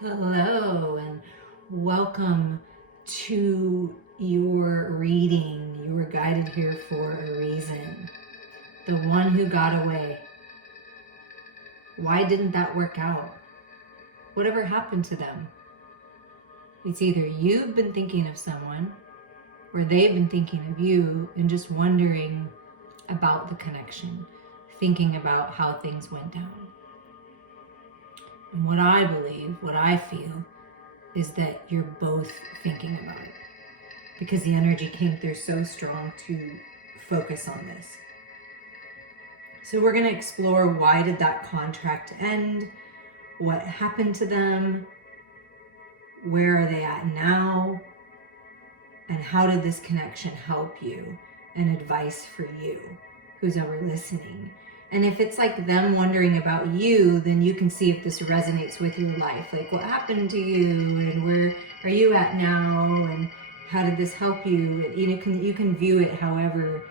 Hello and welcome to your reading. You were guided here for a reason. The one who got away. Why didn't that work out? Whatever happened to them? It's either you've been thinking of someone or they've been thinking of you and just wondering about the connection, thinking about how things went down. And what I believe, what I feel, is that you're both thinking about it because the energy came through so strong to focus on this. So we're going to explore, why did that contract end? What happened to them? Where are they at now? And how did this connection help you? And advice for you, who's ever listening. And if it's like them wondering about you, then you can see if this resonates with your life. Like, what happened to you, and where are you at now, and how did this help you? You can view it however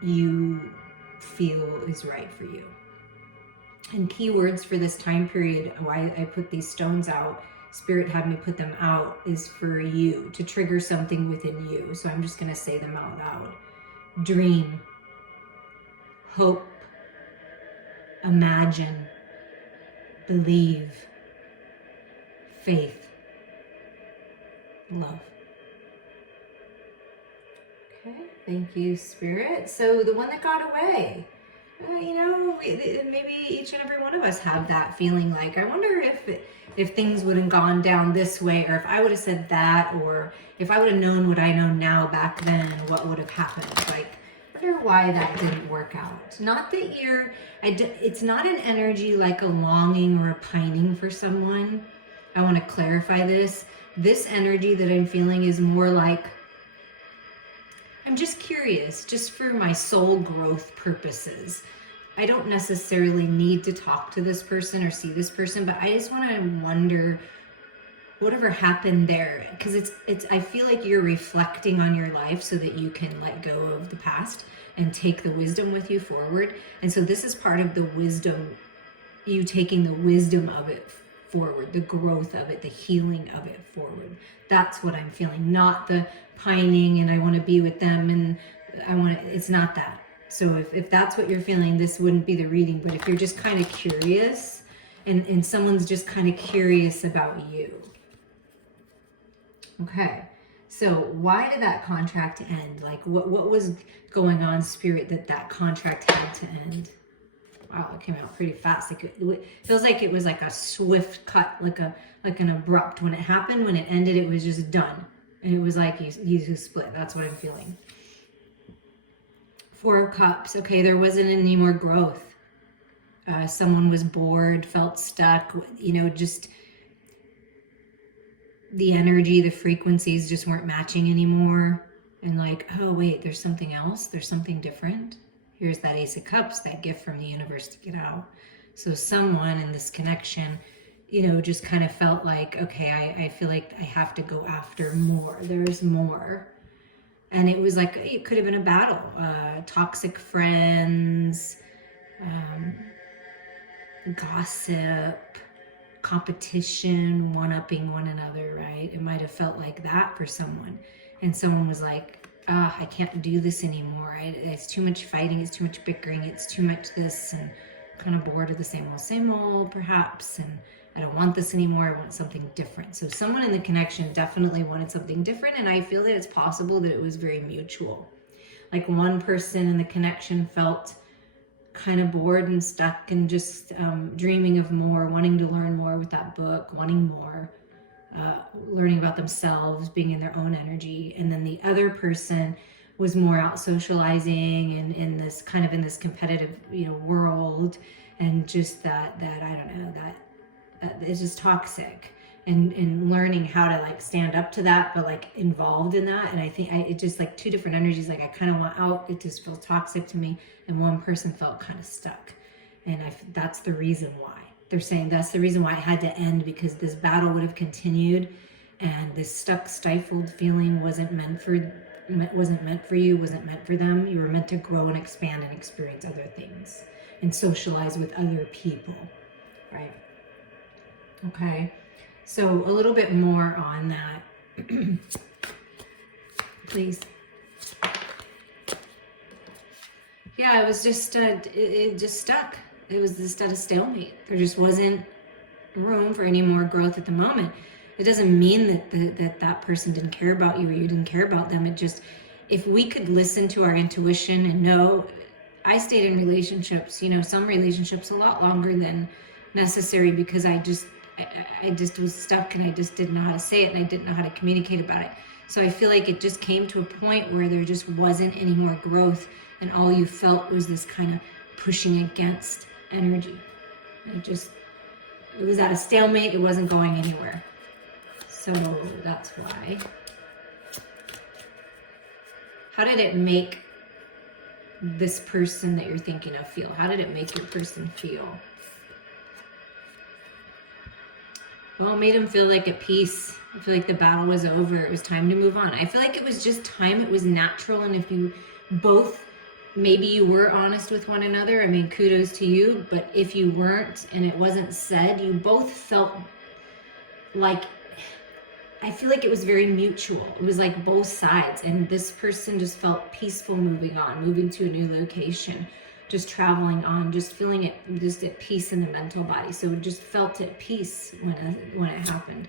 you feel is right for you. And keywords for this time period, why I put these stones out, Spirit had me put them out, is for you, to trigger something within you. So I'm just going to say them out loud. Dream. Hope, imagine, believe, faith, love. Okay, thank you, Spirit. So the one that got away, maybe each and every one of us have that feeling like, I wonder if things would have gone down this way, or if I would have said that, or if I would have known what I know now back then, what would have happened? Like, why that didn't work out. Not that it's not an energy like a longing or a pining for someone. I want to clarify this. This energy that I'm feeling is more like, I'm just curious, just for my soul growth purposes. I don't necessarily need to talk to this person or see this person, but I just want to wonder whatever happened there, because it's I feel like you're reflecting on your life so that you can let go of the past and take the wisdom with you forward. And so this is part of the wisdom, you taking the wisdom of it forward, the growth of it, the healing of it forward. That's what I'm feeling, not the pining and I want to be with them and it's not that. So if that's what you're feeling, this wouldn't be the reading. But if you're just kind of curious and someone's just kind of curious about you. Okay, so why did that contract end? Like, what was going on, Spirit, that contract had to end? Wow, it came out pretty fast. Like, it feels like it was like a swift cut, like an abrupt. When it happened, when it ended, it was just done. And it was like you split. That's what I'm feeling. 4 of Cups. Okay, there wasn't any more growth. Someone was bored, felt stuck, just the energy, the frequencies just weren't matching anymore. And like, oh wait, there's something else. There's something different. Here's that Ace of Cups, that gift from the universe to get out. So someone in this connection, just kind of felt like, okay, I feel like I have to go after more. There's more. And it was like, it could have been a battle. Toxic friends, gossip, competition, one-upping one another, right? It might have felt like that for someone. And someone was like, I can't do this anymore. It's too much fighting, it's too much bickering, it's too much this, and I'm kind of bored of the same old, perhaps, and I don't want this anymore. I want something different. So someone in the connection definitely wanted something different, and I feel that it's possible that it was very mutual. Like, one person in the connection felt kind of bored and stuck and just dreaming of more, wanting to learn more with that book, wanting more, learning about themselves, being in their own energy. And then the other person was more out socializing and in this competitive, world, and just that I don't know, that it's just toxic. And learning how to like stand up to that, but like involved in that. And I think it just like two different energies. Like, I kind of want out. It just feels toxic to me. And one person felt kind of stuck. And that's the reason why. They're saying that's the reason why it had to end, because this battle would have continued, and this stuck, stifled feeling wasn't meant for you, wasn't meant for them. You were meant to grow and expand and experience other things and socialize with other people, right? Okay, so a little bit more on that, please. Yeah, it was just, it just stuck. It was just at a stalemate. There just wasn't room for any more growth at the moment. It doesn't mean that person didn't care about you or you didn't care about them. It just, if we could listen to our intuition and know, I stayed in relationships, some relationships a lot longer than necessary because I just was stuck and I just didn't know how to say it and I didn't know how to communicate about it. So I feel like it just came to a point where there just wasn't any more growth and all you felt was this kind of pushing against energy. It was at a stalemate. It wasn't going anywhere. So that's why. How did it make this person that you're thinking of feel? How did it make your person feel? Well, it made him feel like at peace. I feel like the battle was over. It was time to move on. I feel like it was just time. It was natural. And if you both, maybe you were honest with one another, I mean, kudos to you. But if you weren't and it wasn't said, you both felt like, I feel like it was very mutual. It was like both sides. And this person just felt peaceful moving on, moving to a new location, just traveling on, just feeling it, just at peace in the mental body. So it just felt at peace when it happened.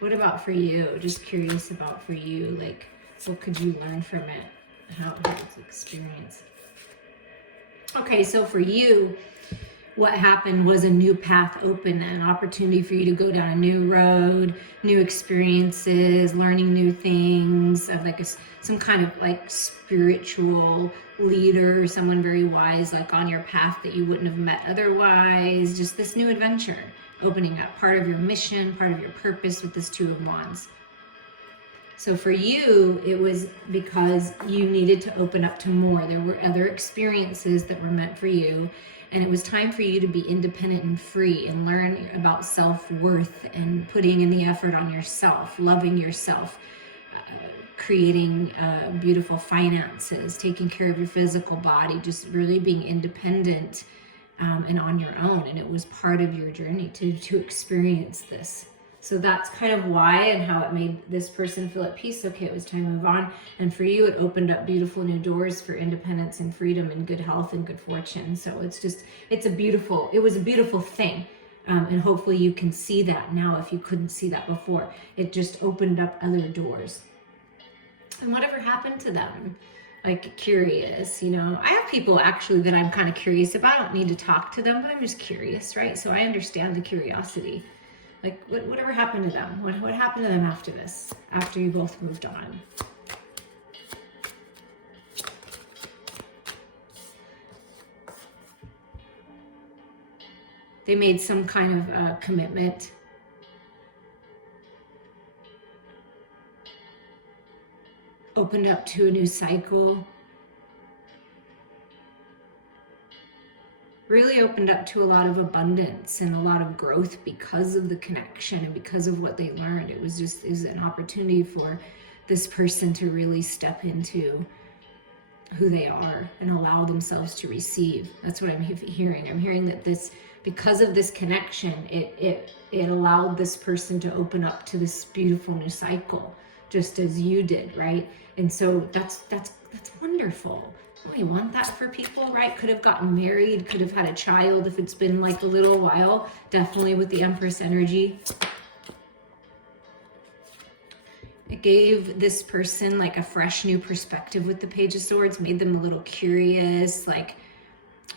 What about for you? Just curious about for you, like, what could you learn from it? How it's experience. Okay, so for you, what happened was a new path open, an opportunity for you to go down a new road, new experiences, learning new things, of like some kind of like spiritual leader, someone very wise, like on your path that you wouldn't have met otherwise. Just this new adventure opening up, part of your mission, part of your purpose with this Two of Wands. So for you, it was because you needed to open up to more. There were other experiences that were meant for you. And it was time for you to be independent and free and learn about self-worth and putting in the effort on yourself, loving yourself, creating beautiful finances, taking care of your physical body, just really being independent and on your own. And it was part of your journey to experience this. So that's kind of why and how it made this person feel at peace. Okay, it was time to move on. And for you, it opened up beautiful new doors for independence and freedom and good health and good fortune. So it was a beautiful thing. And hopefully you can see that now if you couldn't see that before. It just opened up other doors. And whatever happened to them? Like, curious, I have people actually that I'm kind of curious about. I don't need to talk to them, but I'm just curious, right? So I understand the curiosity. Like, whatever happened to them? What happened to them after this? After you both moved on? They made some kind of commitment. Opened up to a new cycle. Really opened up to a lot of abundance and a lot of growth because of the connection and because of what they learned. It was an opportunity for this person to really step into who they are and allow themselves to receive. That's what I'm hearing. I'm hearing that because of this connection, it allowed this person to open up to this beautiful new cycle, just as you did, right? And so that's wonderful. We want that for people, right? Could have gotten married, could have had a child if it's been like a little while. Definitely with the Empress energy. It gave this person like a fresh new perspective with the Page of Swords, made them a little curious. Like,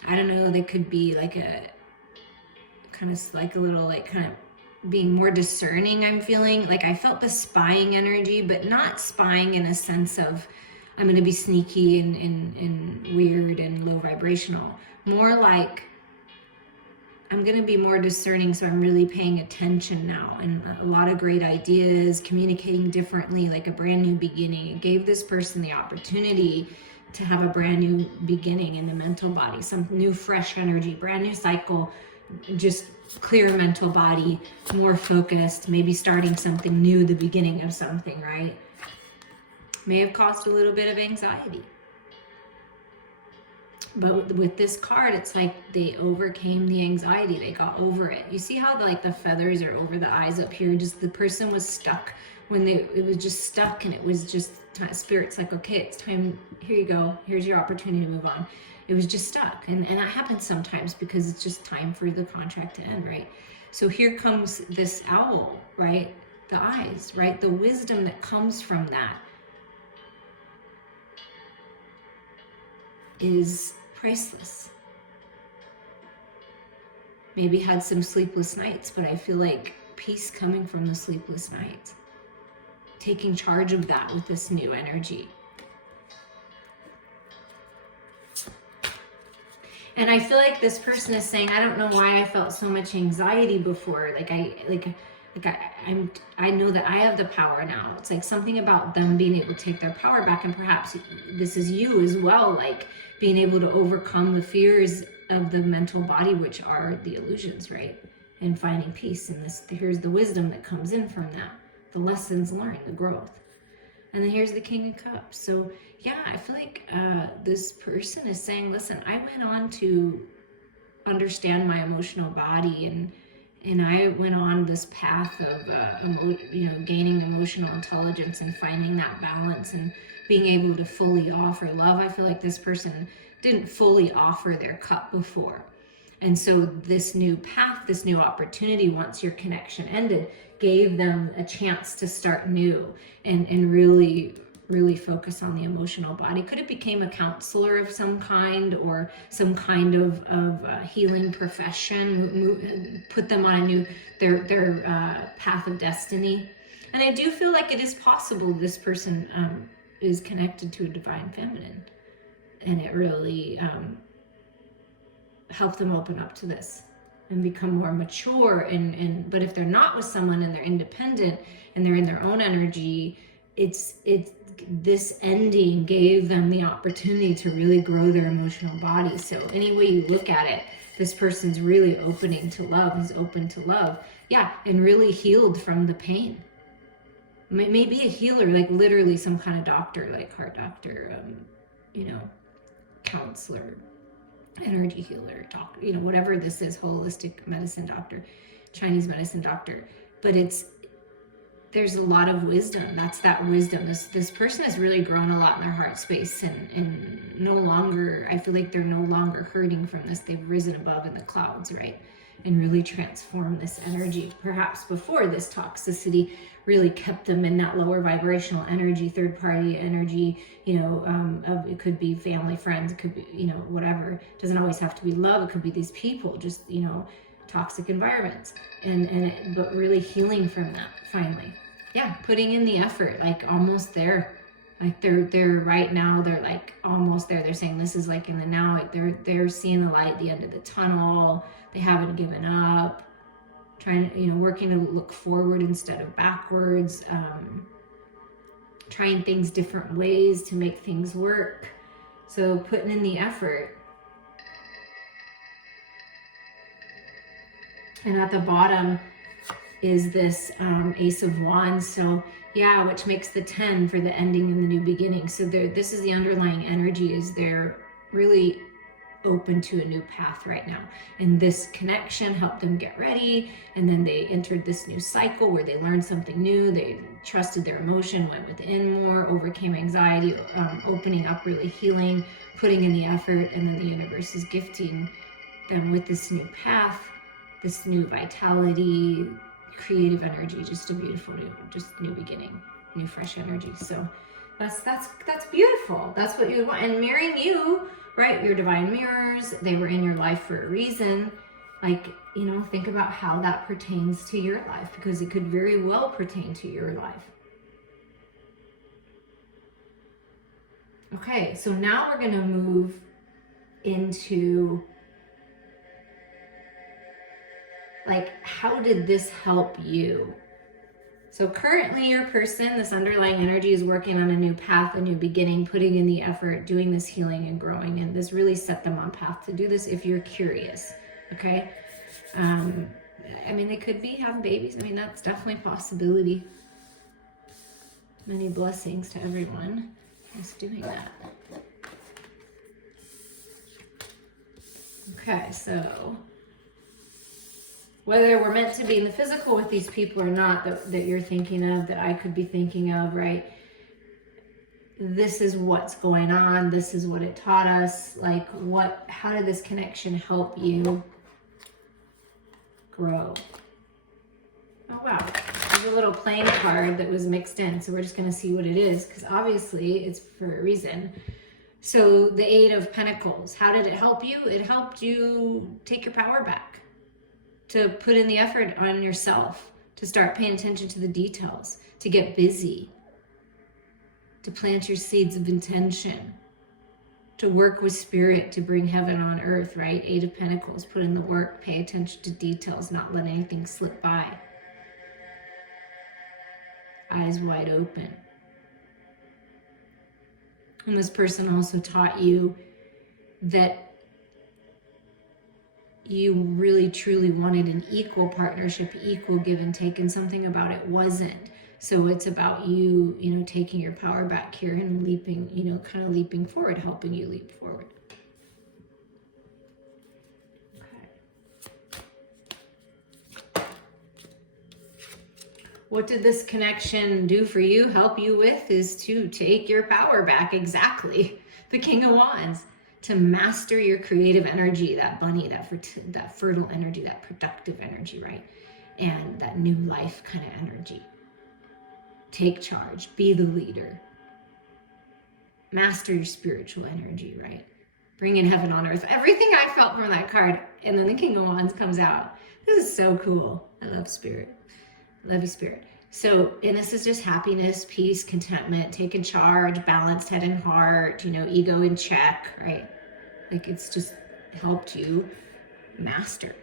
I don't know, they could be like a kind of like a little like kind of being more discerning, I'm feeling. Like, I felt the spying energy, but not spying in a sense of I'm going to be sneaky and weird and low vibrational. More like I'm going to be more discerning, so I'm really paying attention now. And a lot of great ideas, communicating differently, like a brand new beginning. It gave this person the opportunity to have a brand new beginning in the mental body, some new fresh energy, brand new cycle, just clear mental body, more focused, maybe starting something new, the beginning of something, right? May have caused a little bit of anxiety. But with this card, it's like they overcame the anxiety. They got over it. You see how like the feathers are over the eyes up here? Just the person was stuck when it was just stuck, and it was just Spirit's like, okay, it's time. Here you go. Here's your opportunity to move on. It was just stuck, and that happens sometimes because it's just time for the contract to end, right? So here comes this owl, right? The eyes, right? The wisdom that comes from that is priceless. Maybe had some sleepless nights, but I feel like peace coming from the sleepless nights. Taking charge of that with this new energy. And I feel like this person is saying, I don't know why I felt so much anxiety before. I know that I have the power now. It's like something about them being able to take their power back, and perhaps this is you as well, like being able to overcome the fears of the mental body, which are the illusions, right? And finding peace. And here's the wisdom that comes in from that, the lessons learned, the growth. And then here's the King of Cups. So yeah, I feel like this person is saying, listen, I went on to understand my emotional body, and I went on this path of gaining emotional intelligence and finding that balance and being able to fully offer love. I feel like this person didn't fully offer their cup before. And so this new path, this new opportunity, once your connection ended, gave them a chance to start new and really focus on the emotional body. Could have became a counselor of some kind, or some kind of healing profession, put them on a new their path of destiny. And I do feel like it is possible this person is connected to a divine feminine, and it really help them open up to this and become more mature. But if they're not with someone and they're independent and they're in their own energy, it's this ending gave them the opportunity to really grow their emotional body. So any way you look at it, this person's really opening to love, is open to love, yeah, and really healed from the pain. Maybe a healer, like literally some kind of doctor, like heart doctor, counselor, energy healer, doctor, whatever this is, holistic medicine doctor, Chinese medicine doctor. But there's a lot of wisdom. That's that wisdom. This person has really grown a lot in their heart space, and no longer, I feel like they're no longer hurting from this. They've risen above in the clouds, right? And really transformed this energy. Perhaps before, this toxicity really kept them in that lower vibrational energy, third party energy, it could be family, friends, it could be, whatever. It doesn't always have to be love. It could be these people, just, toxic environments, but really healing from that finally. Yeah, putting in the effort, like almost there. Like they're right now, they're like almost there. They're saying this is like in the now, like they're seeing the light at the end of the tunnel. They haven't given up, trying to, working to look forward instead of backwards, trying things different ways to make things work. So putting in the effort. And at the bottom is this Ace of Wands. So yeah, which makes the 10 for the ending and the new beginning. So this is the underlying energy, is they're really open to a new path right now. And this connection helped them get ready. And then they entered this new cycle where they learned something new. They trusted their emotion, went within more, overcame anxiety, opening up, really healing, putting in the effort. And then the universe is gifting them with this new path, this new vitality, creative energy, just a beautiful new beginning, new fresh energy. So that's beautiful. That's what you want. And marrying you, right? Your divine mirrors, they were in your life for a reason. Like, think about how that pertains to your life, because it could very well pertain to your life. Okay, so now we're going to move into, like, how did this help you? So currently your person, this underlying energy, is working on a new path, a new beginning, putting in the effort, doing this healing and growing. And this really set them on path to do this if you're curious, okay? They could be having babies. That's definitely a possibility. Many blessings to everyone who's doing that. Okay, so whether we're meant to be in the physical with these people or not, that you're thinking of, that I could be thinking of, right? This is what's going on. This is what it taught us. Like, how did this connection help you grow? Oh, wow. There's a little playing card that was mixed in. So we're just going to see what it is, because obviously it's for a reason. So the Eight of Pentacles, how did it help you? It helped you take your power back, to put in the effort on yourself, to start paying attention to the details, to get busy, to plant your seeds of intention, to work with spirit to bring heaven on earth, right? Eight of Pentacles, put in the work, pay attention to details, not let anything slip by. Eyes wide open. And this person also taught you that you really truly wanted an equal partnership, equal give and take, and something about it wasn't. So it's about you, taking your power back here and leaping, kind of leaping forward, helping you leap forward. Okay. What did this connection do for you, help you with, is to take your power back. Exactly. The King of Wands. To master your creative energy, that bunny, that fertile energy, that productive energy, right? And that new life kind of energy. Take charge, be the leader. Master your spiritual energy, right? Bring in heaven on earth. Everything I felt from that card, and then the King of Wands comes out. This is so cool. I love spirit. Love you, spirit. So, and this is just happiness, peace, contentment, taking charge, balanced head and heart, ego in check, right? Like, it's just helped you master.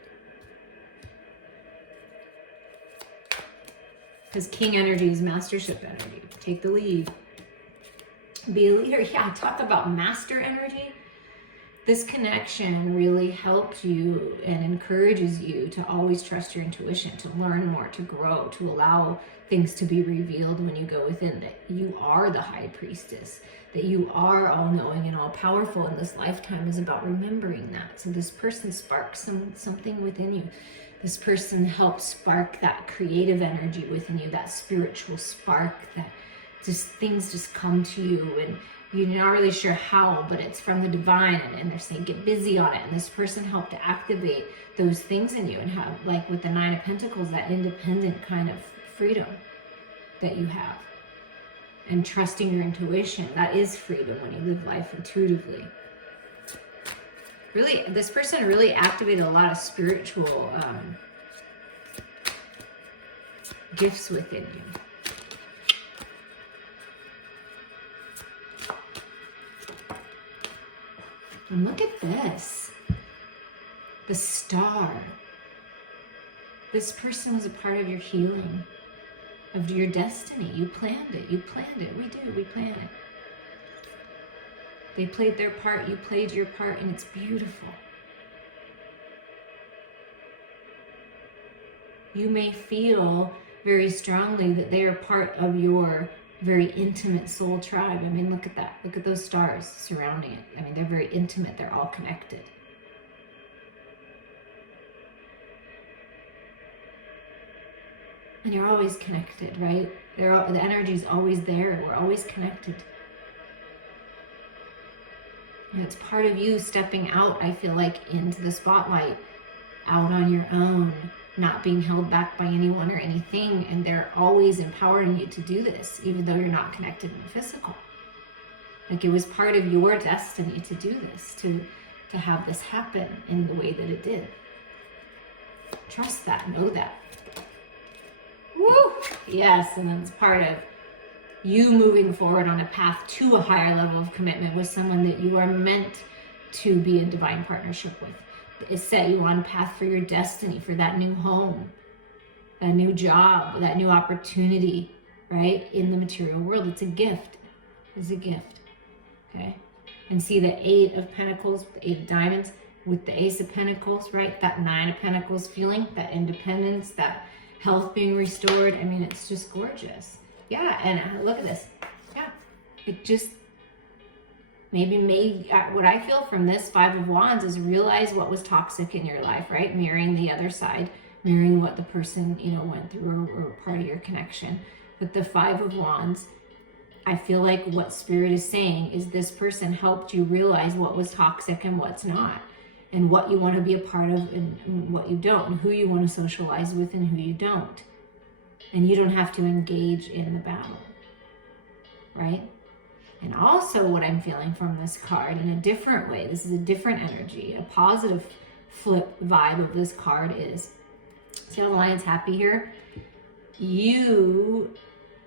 Because king energy is mastership energy. Take the lead. Be a leader. Yeah, talk about master energy. This connection really helps you and encourages you to always trust your intuition, to learn more, to grow, to allow things to be revealed when you go within, that you are the high priestess, that you are all-knowing and all-powerful, and this lifetime is about remembering that. So this person sparks something within you. This person helps spark that creative energy within you, that spiritual spark, that just things just come to you, and you're not really sure how, but it's from the divine, and they're saying get busy on it. And this person helped to activate those things in you and have, like with the Nine of Pentacles, that independent kind of freedom that you have. And trusting your intuition, that is freedom when you live life intuitively. Really, this person really activated a lot of spiritual gifts within you. And look at this. The star. This person was a part of your healing, of your destiny. You planned it. You planned it. We do. We plan it. They played their part. You played your part, and it's beautiful. You may feel very strongly that they are part of your very intimate soul tribe. I mean, look at that. Look at those stars surrounding it. I mean, they're very intimate. They're all connected. And you're always connected, right? The energy is always there. We're always connected. And it's part of you stepping out, I feel like, into the spotlight, out on your own, not being held back by anyone or anything, and they're always empowering you to do this, even though you're not connected in the physical. Like, it was part of your destiny to do this, to have this happen in the way that it did. Trust that, know that. Woo! Yes, and then it's part of you moving forward on a path to a higher level of commitment with someone that you are meant to be in divine partnership with. It set you on a path for your destiny, for that new home, that new job, that new opportunity, right? In the material world. It's a gift. It's a gift. Okay? And see the Eight of Pentacles, the Eight of Diamonds, with the Ace of Pentacles, right? That Nine of Pentacles feeling, that independence, that health being restored. I mean, it's just gorgeous. Yeah, and look at this. Yeah, it just What I feel from this Five of Wands is realize what was toxic in your life, right? Mirroring the other side, mirroring what the person, went through or part of your connection. But the Five of Wands, I feel like what Spirit is saying is this person helped you realize what was toxic and what's not, and what you want to be a part of and what you don't, and who you want to socialize with and who you don't. And you don't have to engage in the battle, right? And also what I'm feeling from this card in a different way, this is a different energy, a positive flip vibe of this card is, see how the lion's happy here? You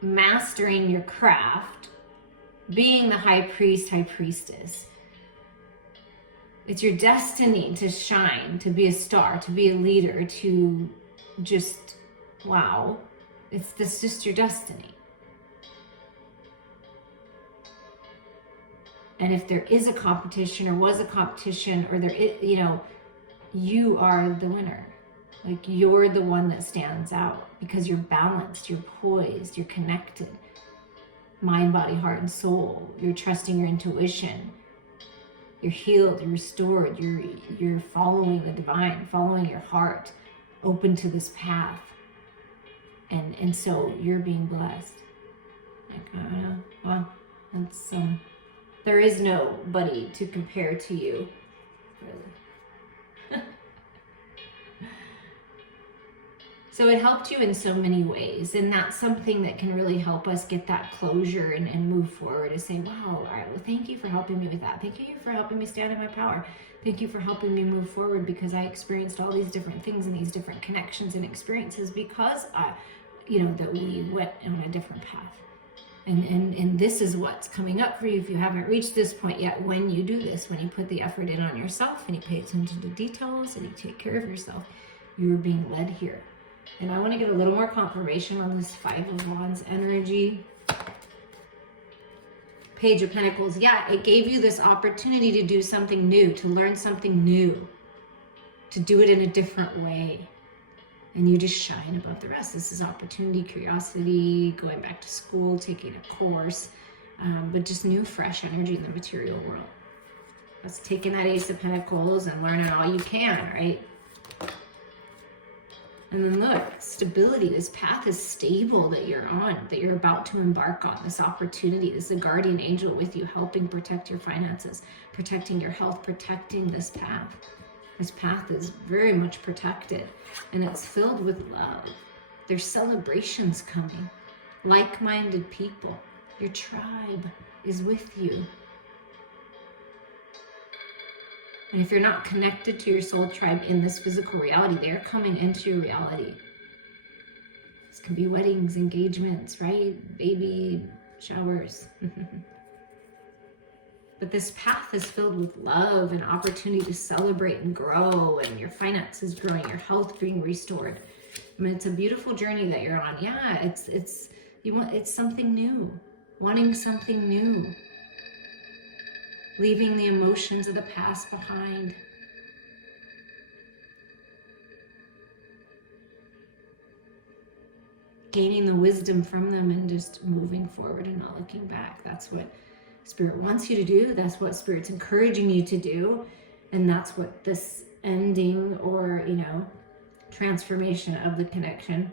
mastering your craft, being the high priest, high priestess. It's your destiny to shine, to be a star, to be a leader, to just, wow. That's just your destiny. And if there is a competition or was a competition or there is, you are the winner. Like you're the one that stands out because you're balanced, you're poised, you're connected. Mind, body, heart, and soul. You're trusting your intuition. You're healed, you're restored, you're following the divine, following your heart, open to this path. And so you're being blessed. Like, well, that's there is nobody to compare to you, really. So it helped you in so many ways, and that's something that can really help us get that closure and move forward and say, wow, all right, well, thank you for helping me with that. Thank you for helping me stand in my power. Thank you for helping me move forward because I experienced all these different things and these different connections and experiences because that we went on a different path. And this is what's coming up for you if you haven't reached this point yet. When you do this, when you put the effort in on yourself and you pay attention to details and you take care of yourself, you're being led here. And I want to get a little more confirmation on this Five of Wands energy. Page of Pentacles. Yeah, it gave you this opportunity to do something new, to learn something new, to do it in a different way. And you just shine above the rest. This is opportunity, curiosity, going back to school, taking a course, but just new, fresh energy in the material world. That's taking that Ace of Pentacles and learning all you can, right? And then look, stability. This path is stable that you're on, that you're about to embark on. This opportunity, this is a guardian angel with you, helping protect your finances, protecting your health, protecting this path. This path is very much protected, and it's filled with love. There's celebrations coming. Like-minded people. Your tribe is with you. And if you're not connected to your soul tribe in this physical reality, they're coming into your reality. This can be weddings, engagements, right? Baby showers. But this path is filled with love and opportunity to celebrate and grow, and your finances growing, your health being restored. I mean, it's a beautiful journey that you're on. Yeah, it's something new, wanting something new, leaving the emotions of the past behind. Gaining the wisdom from them and just moving forward and not looking back. That's what Spirit wants you to do. That's what Spirit's encouraging you to do. And that's what this ending or, transformation of the connection,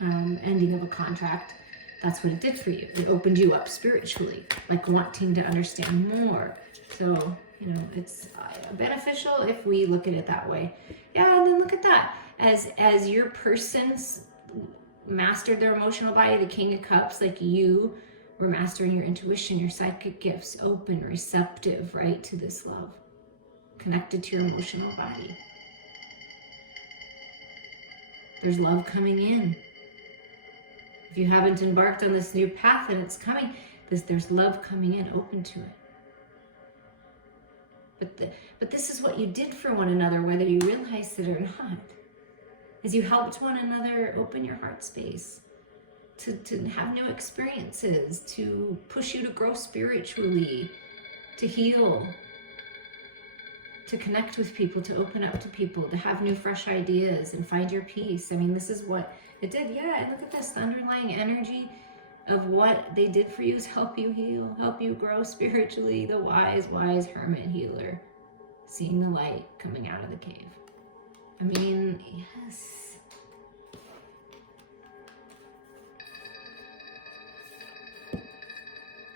ending of a contract, that's what it did for you. It opened you up spiritually, like wanting to understand more. So, it's beneficial if we look at it that way. Yeah, and then look at that. As your person's mastered their emotional body, the King of Cups, like you were mastering your intuition, your psychic gifts, open, receptive, right, to this love, connected to your emotional body. There's love coming in. If you haven't embarked on this new path and it's coming, there's love coming in, open to it. But this is what you did for one another, whether you realized it or not, is you helped one another open your heart space, to have new experiences, to push you to grow spiritually, to heal, to connect with people, to open up to people, to have new fresh ideas and find your peace. I mean, this is what it did. Yeah, and look at this, the underlying energy of what they did for you is help you heal, help you grow spiritually. The wise, wise hermit healer, seeing the light coming out of the cave. I mean, yes.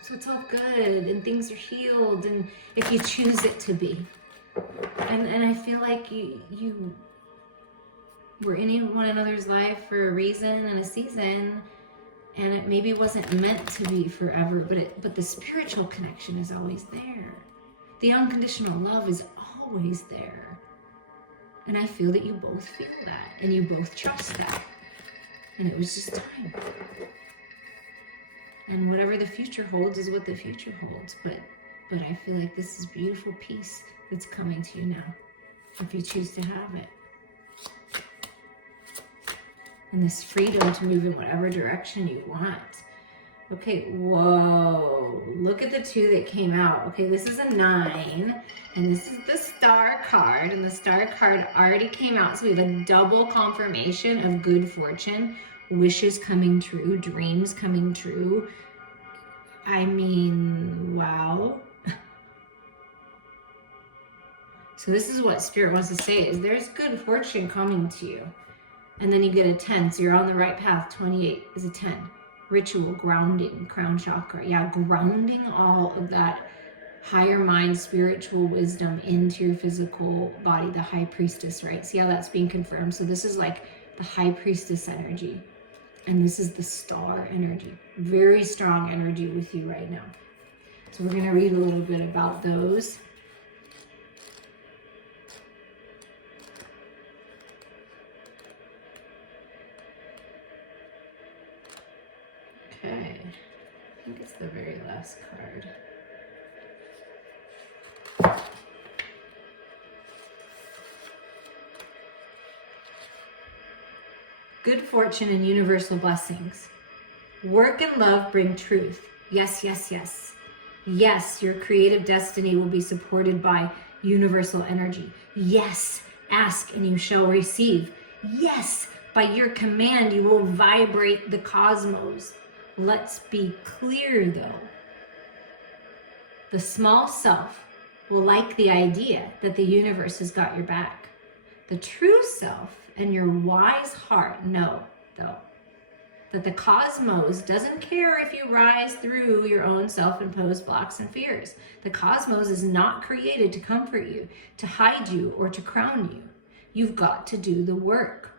So it's all good and things are healed, and if you choose it to be. And I feel like you were in one another's life for a reason and a season, and it maybe wasn't meant to be forever, but the spiritual connection is always there. The unconditional love is always there. And I feel that you both feel that, and you both trust that. And it was just time. And whatever the future holds is what the future holds. But I feel like this is beautiful peace that's coming to you now, if you choose to have it. And this freedom to move in whatever direction you want. Okay, whoa, look at the 2 that came out. Okay, this is a 9, and this is the star card, and the star card already came out. So we have a double confirmation of good fortune, wishes coming true, dreams coming true. I mean, wow. So this is what Spirit wants to say, is there's good fortune coming to you. And then you get a 10, so you're on the right path. 28 is a 10. Ritual, grounding, crown chakra. Yeah, grounding all of that higher mind, spiritual wisdom into your physical body, the high priestess, right? See how that's being confirmed? So this is like the high priestess energy. And this is the star energy. Very strong energy with you right now. So we're going to read a little bit about those. Okay, I think it's the very last card. Good fortune and universal blessings. Work and love bring truth. Yes, yes, yes. Yes, your creative destiny will be supported by universal energy. Yes, ask and you shall receive. Yes, by your command you will vibrate the cosmos. Let's be clear though. The small self will like the idea that the universe has got your back. The true self and your wise heart know, though, that the cosmos doesn't care if you rise through your own self-imposed blocks and fears. The cosmos is not created to comfort you, to hide you, or to crown you. You've got to do the work.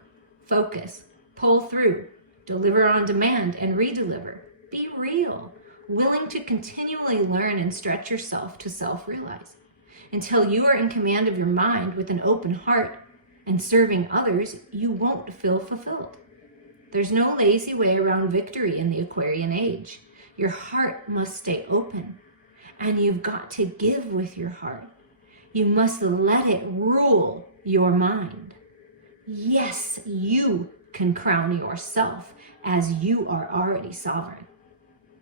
Focus, pull through, deliver on demand, and redeliver. Be real, willing to continually learn and stretch yourself to self-realize. Until you are in command of your mind with an open heart and serving others, you won't feel fulfilled. There's no lazy way around victory in the Aquarian age. Your heart must stay open, and you've got to give with your heart. You must let it rule your mind. Yes, you can crown yourself as you are already sovereign.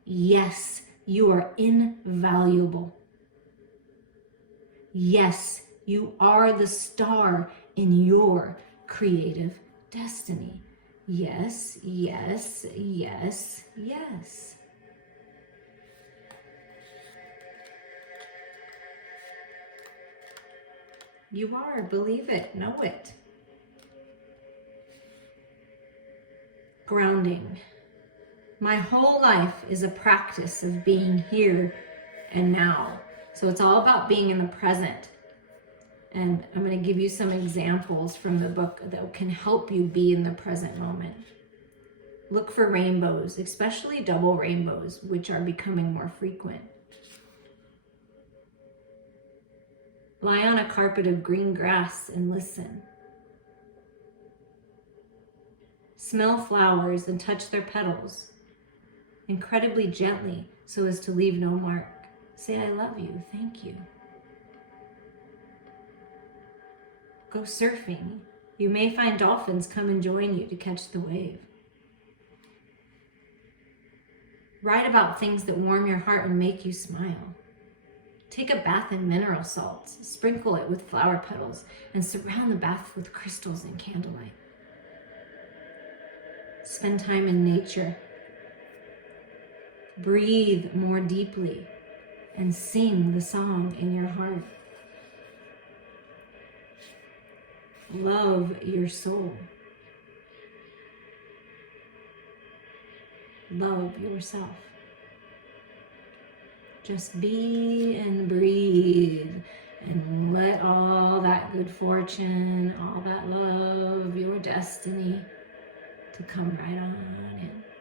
Yes, you are invaluable. Yes, you are the star in your creative destiny. Yes, yes, yes, yes. You are, believe it, know it. Grounding. My whole life is a practice of being here and now. So it's all about being in the present. And I'm going to give you some examples from the book that can help you be in the present moment. Look for rainbows, especially double rainbows, which are becoming more frequent. Lie on a carpet of green grass and listen. Smell flowers and touch their petals, incredibly gently so as to leave no mark. Say, I love you, thank you. Go surfing. You may find dolphins come and join you to catch the wave. Write about things that warm your heart and make you smile. Take a bath in mineral salts, sprinkle it with flower petals, and surround the bath with crystals and candlelight. Spend time in nature. breathe more deeply and sing the song in your heart. Love your soul. Love yourself. Just be and breathe and let all that good fortune, all that love, your destiny to come right on in.